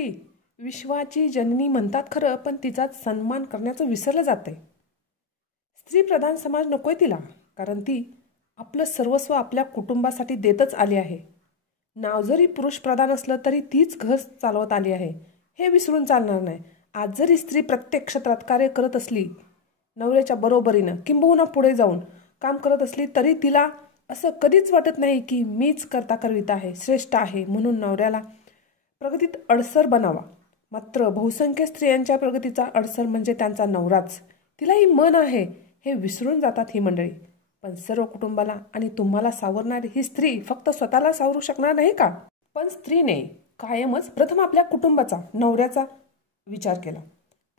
स्त्री विश्वाची जननी म्हणतात खरं, पण तिचा सन्मान करण्याचं विसरलं जातंय. स्त्री प्रधान समाज नकोय तिला, कारण ती आपलं सर्वस्व आपल्या कुटुंबासाठी देतच आली आहे. नाव जरी पुरुष प्रधान असलं तरी तीच घर चालवत आली आहे, हे विसरून चालणार नाही. आज जरी स्त्री प्रत्येक क्षेत्रात कार्य करत असली, नवऱ्याच्या बरोबरीनं किंबहुना पुढे जाऊन काम करत असली, तरी तिला असं कधीच वाटत नाही की मीच करता करविता आहे, श्रेष्ठ आहे म्हणून नवऱ्याला प्रगतीत अडसर बनावा. मात्र बहुसंख्य स्त्रियांच्या प्रगतीचा अडसर म्हणजे त्यांचा नवराच. तिलाही मन आहे हे विसरून जातात ही मंडळी. पण सर्व कुटुंबाला आणि तुम्हाला सावरणारी ही स्त्री फक्त स्वतःला सावरू शकणार नाही का? पण स्त्रीने कायमच प्रथम आपल्या कुटुंबाचा, नवऱ्याचा विचार केला.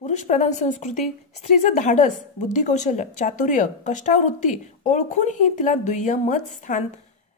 पुरुष प्रधान संस्कृती स्त्रीचं धाडस, बुद्धिकौशल्य, चातुर्य, कष्टावृत्ती ओळखूनही तिला दुय्यमच स्थान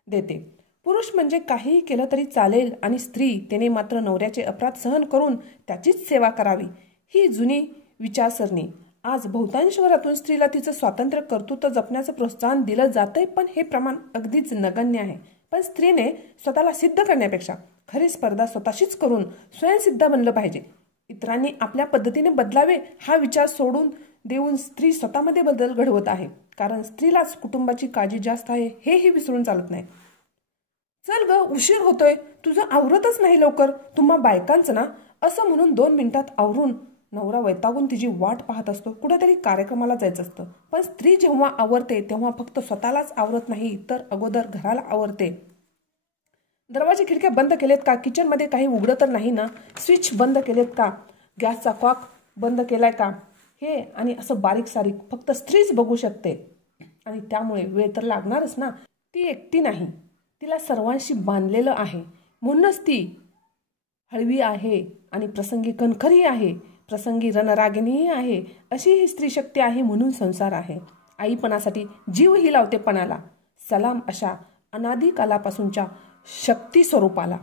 देते. पुरुष म्हणजे काहीही केलं तरी चालेल आणि स्त्री तिने मात्र नवऱ्याचे अपराध सहन करून त्याचीच सेवा करावी, ही जुनी विचारसरणी. आज बहुतांश घरातून स्त्रीला तिचं स्वातंत्र्य, कर्तृत्व जपण्याचं प्रोत्साहन दिलं जातंय, पण हे प्रमाण अगदीच नगण्य आहे. पण स्त्रीने स्वतःला सिद्ध करण्यापेक्षा खरी स्पर्धा स्वतःशीच करून स्वयंसिद्ध बनलं पाहिजे. इतरांनी आपल्या पद्धतीने बदलावे हा विचार सोडून देऊन स्त्री स्वतःमध्ये बदल घडवत आहे, कारण स्त्रीलाच कुटुंबाची काळजी जास्त आहे हेही विसरून चालत नाही. चल ग, उशीर होतोय, तुझं आवरतच नाही लवकर. तुम्हा बायकांचं ना, असं म्हणून 2 मिनिटात आवरून नवरा वैतागून तिची वाट पाहत असतो. कुठेतरी कार्यक्रमाला जायचं असतं. पण स्त्री जेव्हा आवरते तेव्हा फक्त स्वतःलाच आवरत नाही, तर अगोदर घराला आवरते. दरवाजे खिडक्या बंद केलेत का? किचनमध्ये काही उघडं तर नाही ना? स्विच बंद केलेत का? गॅसचा कॉक बंद केलाय का? हे आणि असं बारीक सारीक फक्त स्त्रीच बघू शकते. आणि त्यामुळे वेळ तर लागणारच ना. ती एकटी नाही, तिला सर्वांशी बांधलेलं आहे. म्हणूनच ती हळवी आहे आणि प्रसंगी कणखरही आहे, प्रसंगी रणरागिणीही आहे. अशी ही स्त्री शक्ती आहे, म्हणून संसार आहे. आईपणासाठी जीवही लावते पणाला. सलाम अशा अनादी कालापासूनच्या शक्ती स्वरूपाला.